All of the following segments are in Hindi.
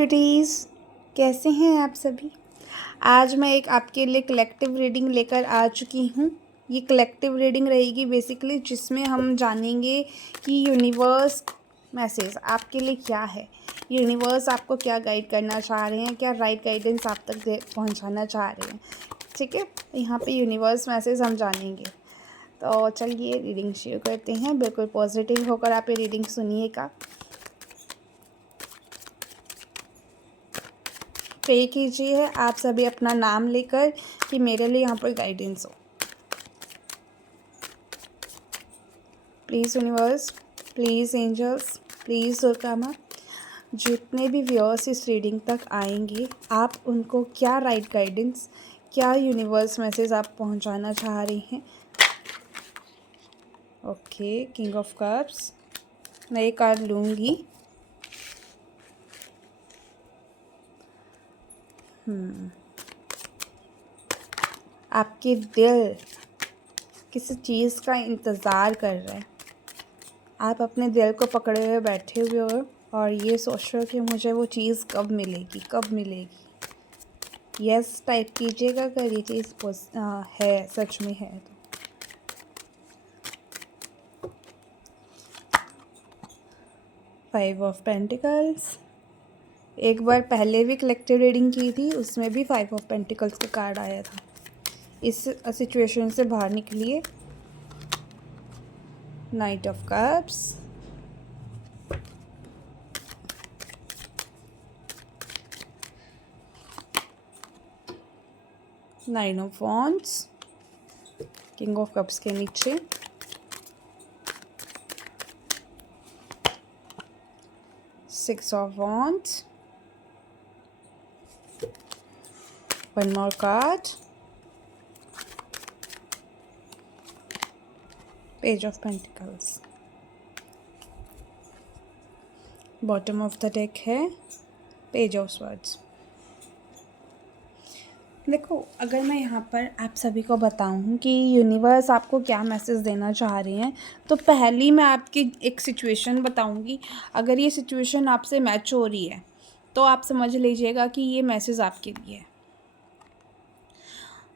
ब्यूटीज़, कैसे हैं आप सभी। आज मैं एक आपके लिए कलेक्टिव रीडिंग लेकर आ चुकी हूँ। ये कलेक्टिव रीडिंग रहेगी बेसिकली, जिसमें हम जानेंगे कि यूनिवर्स मैसेज आपके लिए क्या है, यूनिवर्स आपको क्या गाइड करना चाह रहे हैं, क्या राइट गाइडेंस आप तक पहुँचाना चाह रहे हैं। ठीक है, यहाँ पे यूनिवर्स मैसेज हम जानेंगे। तो चलिए रीडिंग शुरू करते हैं। बिल्कुल पॉजिटिव होकर आप ये रीडिंग सुनिएगा। पे कीजिए आप सभी अपना नाम लेकर कि मेरे लिए यहाँ पर गाइडेंस हो। Please universe, please angels, please Durga माँ, जितने भी व्यूअर्स इस रीडिंग तक आएंगे आप उनको क्या राइट गाइडेंस, क्या यूनिवर्स मैसेज आप पहुँचाना चाह रही हैं। ओके, किंग ऑफ कप्स, मैं एक कार्ड लूँगी। आपके दिल किसी चीज़ का इंतज़ार कर रहे हैं। आप अपने दिल को पकड़े हुए बैठे हुए हो और ये सोच रहे हो कि मुझे वो चीज़ कब मिलेगी, कब मिलेगी। यस टाइप कीजिएगा अगर ये चीज़ है, सच में है तो। फाइव ऑफ पेंटिकल्स, एक बार पहले भी कलेक्टिव रीडिंग की थी, उसमें भी फाइव ऑफ पेंटिकल्स का कार्ड आया था। इस सिचुएशन से बाहर निकलिए। Night of cups, nine of wands, king of cups के नीचे six of wands, one more card, page of pentacles. Bottom of the deck है पेज ऑफ स्वर्ड्स। देखो, अगर मैं यहाँ पर आप सभी को बताऊँ कि यूनिवर्स आपको क्या मैसेज देना चाह रहे हैं, तो पहली मैं आपकी एक सिचुएशन बताऊँगी। अगर ये सिचुएशन आपसे मैच हो रही है तो आप समझ लीजिएगा कि ये मैसेज आपके लिए है।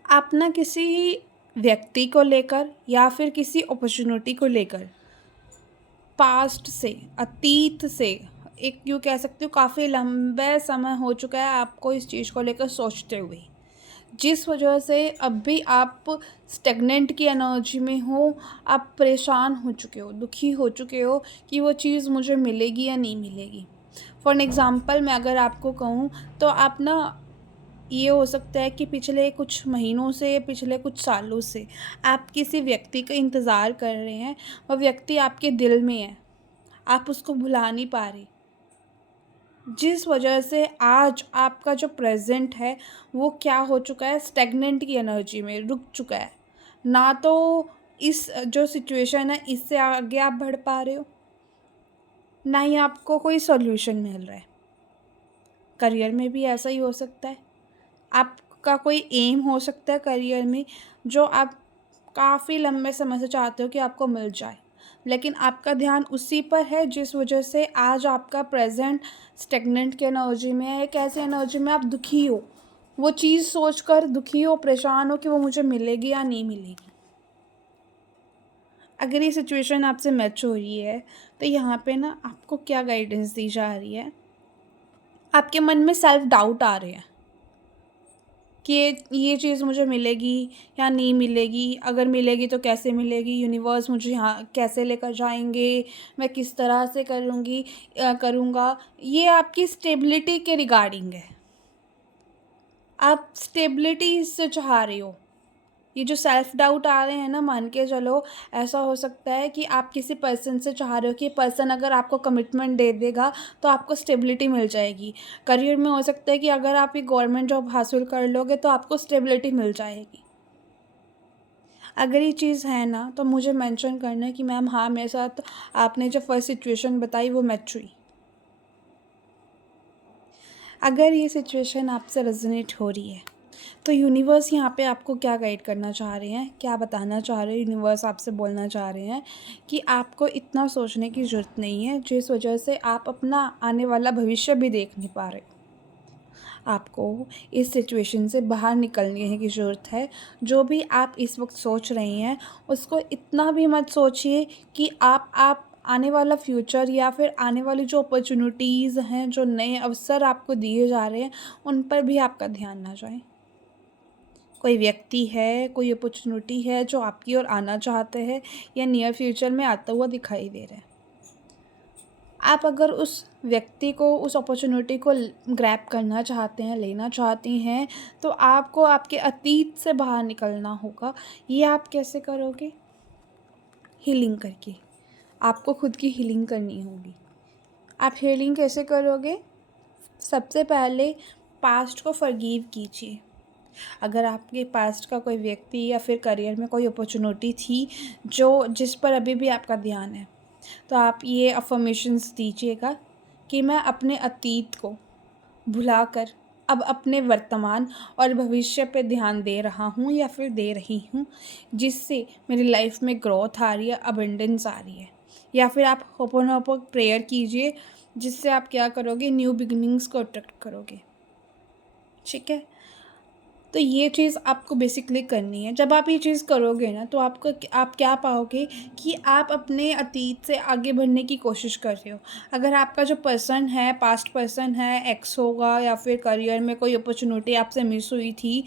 आप ना किसी व्यक्ति को लेकर या फिर किसी अपॉर्चुनिटी को लेकर पास्ट से, अतीत से, एक यूँ कह सकते हो काफ़ी लंबे समय हो चुका है आपको इस चीज़ को लेकर सोचते हुए, जिस वजह से अब भी आप स्टेगनेंट की एनर्जी में हो। आप परेशान हो चुके हो, दुखी हो चुके हो कि वो चीज़ मुझे मिलेगी या नहीं मिलेगी। फॉर एग्ज़ाम्पल मैं अगर आपको कहूँ तो आप ना, ये हो सकता है कि पिछले कुछ महीनों से, पिछले कुछ सालों से आप किसी व्यक्ति का इंतज़ार कर रहे हैं। वह व्यक्ति आपके दिल में है, आप उसको भुला नहीं पा रहे, जिस वजह से आज आपका जो प्रेजेंट है वो क्या हो चुका है, स्टेगनेंट की एनर्जी में रुक चुका है। ना तो इस जो सिचुएशन है इससे आगे आप बढ़ पा रहे हो, ना ही आपको कोई सॉल्यूशन मिल रहा है। करियर में भी ऐसा ही हो सकता है। आपका कोई एम हो सकता है करियर में जो आप काफ़ी लंबे समय से चाहते हो कि आपको मिल जाए, लेकिन आपका ध्यान उसी पर है, जिस वजह से आज आपका प्रेजेंट स्टेगनेंट की एनर्जी में है। एक ऐसी एनर्जी में आप दुखी हो, वो चीज़ सोचकर दुखी हो, परेशान हो कि वो मुझे मिलेगी या नहीं मिलेगी। अगर ये सिचुएशन आपसे मैच हो रही है तो यहाँ पे ना आपको क्या गाइडेंस दी जा रही है। आपके मन में सेल्फ डाउट आ रहे हैं कि ये चीज़ मुझे मिलेगी या नहीं मिलेगी, अगर मिलेगी तो कैसे मिलेगी, यूनिवर्स मुझे यहाँ कैसे लेकर जाएंगे, मैं किस तरह से करूँगा। ये आपकी स्टेबिलिटी के रिगार्डिंग है। आप स्टेबिलिटी इससे चाह रहे हो। ये जो सेल्फ डाउट आ रहे हैं ना, मान के चलो ऐसा हो सकता है कि आप किसी पर्सन से चाह रहे हो कि पर्सन अगर आपको कमिटमेंट दे देगा तो आपको स्टेबिलिटी मिल जाएगी। करियर में हो सकता है कि अगर आप ये गवर्नमेंट जॉब हासिल कर लोगे तो आपको स्टेबिलिटी मिल जाएगी। अगर ये चीज़ है ना तो मुझे मेंशन करना है कि मैम हाँ, मेरे साथ आपने जो फर्स्ट सिचुएशन बताई वो मैच हुई। अगर ये सिचुएशन आपसे रेजोनेट हो रही है तो यूनिवर्स यहाँ पे आपको क्या गाइड करना चाह रहे हैं, क्या बताना चाह रहे हैं। यूनिवर्स आपसे बोलना चाह रहे हैं कि आपको इतना सोचने की ज़रूरत नहीं है, जिस वजह से आप अपना आने वाला भविष्य भी देख नहीं पा रहे। आपको इस सिचुएशन से बाहर निकलने की ज़रूरत है। जो भी आप इस वक्त सोच रही हैं उसको इतना भी मत सोचिए कि आप आने वाला फ्यूचर या फिर आने वाली जो अपॉर्चुनिटीज़ हैं, जो नए अवसर आपको दिए जा रहे हैं, उन पर भी आपका ध्यान ना जाए। कोई व्यक्ति है, कोई अपॉर्चुनिटी है जो आपकी ओर आना चाहते हैं या नियर फ्यूचर में आता हुआ दिखाई दे रहा है। आप अगर उस व्यक्ति को, उस अपॉर्चुनिटी को ग्रैब करना चाहते हैं, लेना चाहती हैं, तो आपको आपके अतीत से बाहर निकलना होगा। ये आप कैसे करोगे? हीलिंग करके। आपको खुद की हीलिंग करनी होगी। आप हीलिंग कैसे करोगे? सबसे पहले पास्ट को फॉरगिव कीजिए। अगर आपके पास्ट का कोई व्यक्ति या फिर करियर में कोई अपॉर्चुनिटी थी जो जिस पर अभी भी आपका ध्यान है, तो आप ये अफ़र्मेशंस दीजिएगा कि मैं अपने अतीत को भुलाकर अब अपने वर्तमान और भविष्य पे ध्यान दे रहा हूँ या फिर दे रही हूँ, जिससे मेरी लाइफ में ग्रोथ आ रही है, अबंडेंस आ रही है। या फिर आप होपोनोपो प्रेयर कीजिए, जिससे आप क्या करोगे, न्यू बिगिनिंग्स को अट्रैक्ट करोगे। ठीक है? तो ये चीज़ आपको बेसिकली करनी है। जब आप ये चीज़ करोगे ना, तो आप क्या पाओगे कि आप अपने अतीत से आगे बढ़ने की कोशिश कर रहे हो। अगर आपका जो पर्सन है, पास्ट पर्सन है, एक्स होगा या फिर करियर में कोई अपॉर्चुनिटी आपसे मिस हुई थी,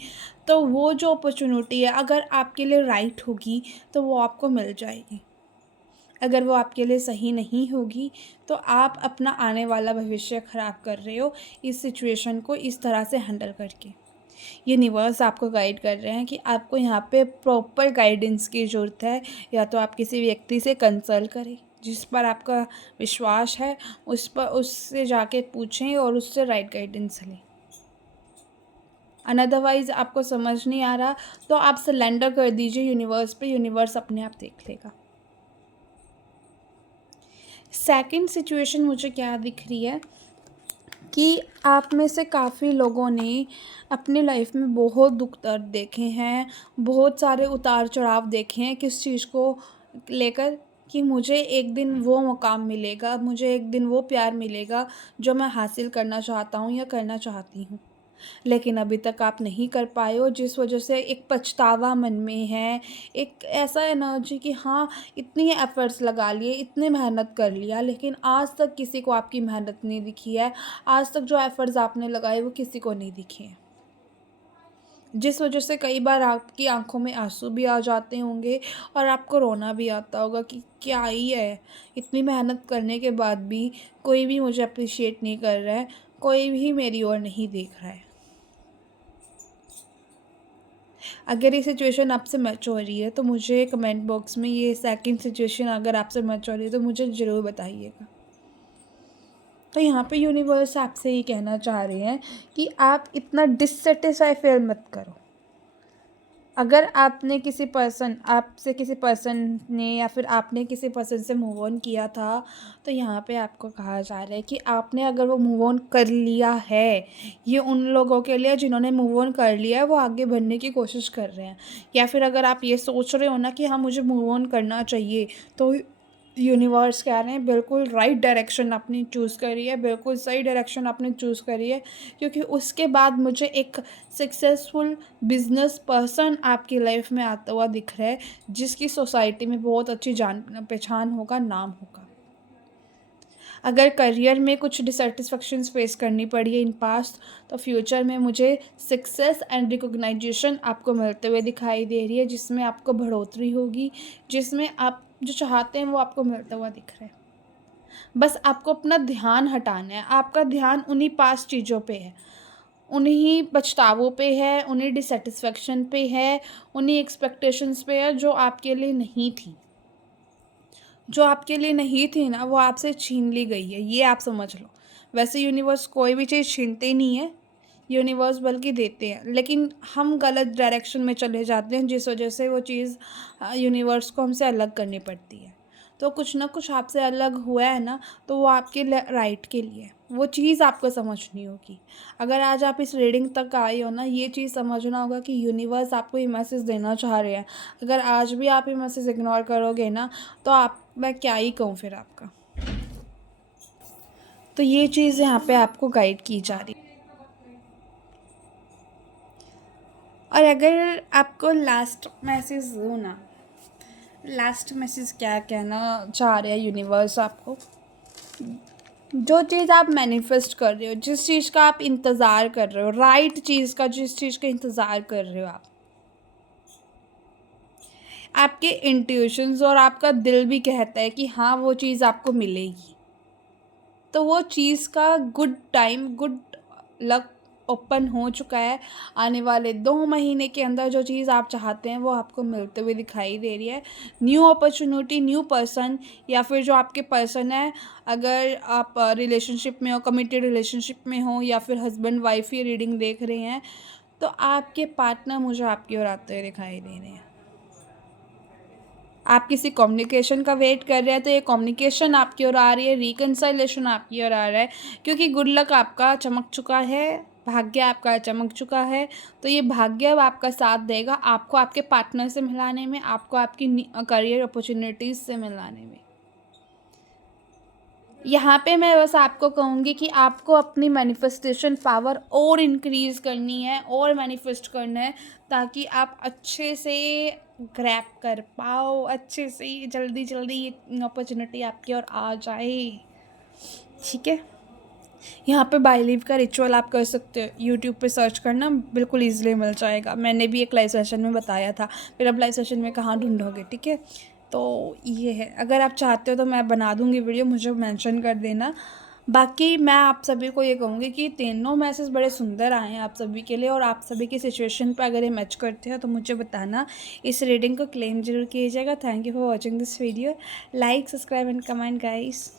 तो वो जो अपॉर्चुनिटी है अगर आपके लिए राइट होगी तो वो आपको मिल जाएगी। अगर वो आपके लिए सही नहीं होगी तो आप अपना आने वाला भविष्य ख़राब कर रहे हो इस सिचुएशन को इस तरह से हैंडल करके। यूनिवर्स आपको गाइड कर रहे हैं कि आपको यहाँ पे प्रॉपर गाइडेंस की ज़रूरत है। या तो आप किसी व्यक्ति से कंसल्ट करें जिस पर आपका विश्वास है, उससे जाके पूछें और उससे राइट गाइडेंस लें। अनदरवाइज़ आपको समझ नहीं आ रहा तो आप सरेंडर कर दीजिए यूनिवर्स पे, यूनिवर्स अपने आप देख लेगा। सेकंड सिचुएशन मुझे क्या दिख रही है कि आप में से काफ़ी लोगों ने अपनी लाइफ में बहुत दुख दर्द देखे हैं, बहुत सारे उतार चढ़ाव देखे हैं किस चीज़ को लेकर, कि मुझे एक दिन वो मुकाम मिलेगा, मुझे एक दिन वो प्यार मिलेगा जो मैं हासिल करना चाहता हूँ या करना चाहती हूँ। लेकिन अभी तक आप नहीं कर पाए हो, जिस वजह से एक पछतावा मन में है, एक ऐसा एनर्जी कि हाँ, इतनी एफ़र्ट्स लगा लिए, इतनी मेहनत कर लिया, लेकिन आज तक किसी को आपकी मेहनत नहीं दिखी है। आज तक जो एफ़र्ट्स आपने लगाए वो किसी को नहीं दिखे हैं। जिस वजह से कई बार आपकी आँखों में आँसू भी आ जाते होंगे और आपको रोना भी आता होगा कि क्या ही है, इतनी मेहनत करने के बाद भी कोई भी मुझे एप्रिशिएट नहीं कर रहा है, कोई भी मेरी ओर नहीं देख रहा है। अगर ये सिचुएशन आपसे मैच हो रही है तो मुझे कमेंट बॉक्स में, ये सेकंड सिचुएशन अगर आपसे मैच हो रही है तो मुझे ज़रूर बताइएगा। तो यहाँ पे यूनिवर्स आपसे ये कहना चाह रहे हैं कि आप इतना डिससेटिस्फाई फील मत करो। अगर आपसे किसी पर्सन ने या फिर आपने किसी पर्सन से मूव ऑन किया था, तो यहाँ पे आपको कहा जा रहा है कि आपने अगर वो मूव ऑन कर लिया है, ये उन लोगों के लिए जिन्होंने मूव ऑन कर लिया है, वो आगे बढ़ने की कोशिश कर रहे हैं। या फिर अगर आप ये सोच रहे हो ना कि हाँ, मुझे मूव ऑन करना चाहिए, तो यूनिवर्स कह रहे हैं बिल्कुल राइट डायरेक्शन आपने चूज़ करी है, बिल्कुल सही डायरेक्शन आपने चूज़ करी है, क्योंकि उसके बाद मुझे एक सक्सेसफुल बिजनेस पर्सन आपकी लाइफ में आता हुआ दिख रहा है, जिसकी सोसाइटी में बहुत अच्छी जान पहचान होगा, नाम होगा। अगर करियर में कुछ डिससेटिस्फैक्शंस फेस करनी पड़ी है इन पास्ट, तो फ्यूचर में मुझे सक्सेस एंड रिकॉग्नाइजेशन आपको मिलते हुए दिखाई दे रही है, जिसमें आपको बढ़ोतरी होगी, जिसमें आप जो चाहते हैं वो आपको मिलता हुआ दिख रहा है। बस आपको अपना ध्यान हटाना है। आपका ध्यान उन्हीं पास्ट चीज़ों पे है, उन्हीं पछतावों पे है, उन्हीं डिससेटिस्फैक्शन पे है, उन्हीं एक्सपेक्टेशंस पे है जो आपके लिए नहीं थी। जो आपके लिए नहीं थी ना, वो आपसे छीन ली गई है, ये आप समझ लो। वैसे यूनिवर्स कोई भी चीज़ छीनते नहीं है, यूनिवर्स बल्कि देते हैं, लेकिन हम गलत डायरेक्शन में चले जाते हैं, जिस वजह से वो चीज़ यूनिवर्स को हमसे अलग करनी पड़ती है। तो कुछ ना कुछ आपसे अलग हुआ है ना, तो वो आपके राइट के लिए है। वो चीज़ आपको समझनी होगी। अगर आज आप इस रीडिंग तक आए हो ना, ये चीज़ समझना होगा कि यूनिवर्स आपको ये मैसेज देना चाह रहे हैं। अगर आज भी आप ये मैसेज इग्नोर करोगे ना, तो मैं क्या ही कहूँ फिर आपका। तो ये चीज़ यहाँ पे आपको गाइड की जा रही है। और अगर आपको लास्ट मैसेज दूँ ना, लास्ट मैसेज क्या कहना चाह रहे हैं यूनिवर्स आपको, जो चीज़ आप मैनिफेस्ट कर रहे हो, जिस चीज़ का आप इंतज़ार कर रहे हो, राइट चीज़ का, जिस चीज़ का इंतज़ार कर रहे हो आप, आपके इंट्यूशंस और आपका दिल भी कहता है कि हाँ वो चीज़ आपको मिलेगी। तो वो चीज़ का good time, good luck open हो चुका है। आने वाले 2 महीने के अंदर जो चीज़ आप चाहते हैं वो आपको मिलते हुए दिखाई दे रही है। न्यू अपॉर्चुनिटी, न्यू पर्सन, या फिर जो आपके पर्सन है, अगर आप रिलेशनशिप में हो, कमिटेड रिलेशनशिप में हो, या फिर हस्बैंड वाइफ ये रीडिंग देख रहे हैं, तो आपके पार्टनर मुझे आपकी ओर आते हुए दिखाई दे रहे हैं। आप किसी कम्युनिकेशन का वेट कर रहे हैं तो ये कम्युनिकेशन आपकी ओर आ रही है, रिकन्सिलेशन आपकी ओर आ रहा है, क्योंकि गुड लक आपका चमक चुका है, भाग्य आपका चमक चुका है। तो ये भाग्य अब आपका साथ देगा, आपको आपके पार्टनर से मिलाने में, आपको आपकी करियर अपॉर्चुनिटीज़ से मिलाने में। यहाँ पे मैं बस आपको कहूँगी कि आपको अपनी मैनिफेस्टेशन पावर और इंक्रीज़ करनी है और मैनिफेस्ट करना है, ताकि आप अच्छे से ग्रैब कर पाओ, अच्छे से जल्दी जल्दी ये अपॉर्चुनिटी आपकी ओर आ जाए। ठीक है, यहाँ पे बाय लीव का रिचुअल आप कर सकते हो, यूट्यूब पे सर्च करना, बिल्कुल ईजिली मिल जाएगा। मैंने भी एक लाइव सेशन में बताया था, फिर अब लाइव सेशन में कहाँ ढूंढोगे। ठीक है, तो ये है, अगर आप चाहते हो तो मैं बना दूँगी वीडियो, मुझे मेंशन कर देना। बाकी मैं आप सभी को ये कहूँगी कि तीनों मैसेज बड़े सुंदर आए हैं आप सभी के लिए, और आप सभी की सिचुएशन पर अगर ये मैच करते हो तो मुझे बताना। इस रीडिंग को क्लेम जरूर कीजिएगा। Thank you for watching this video. Like, subscribe and comment guys.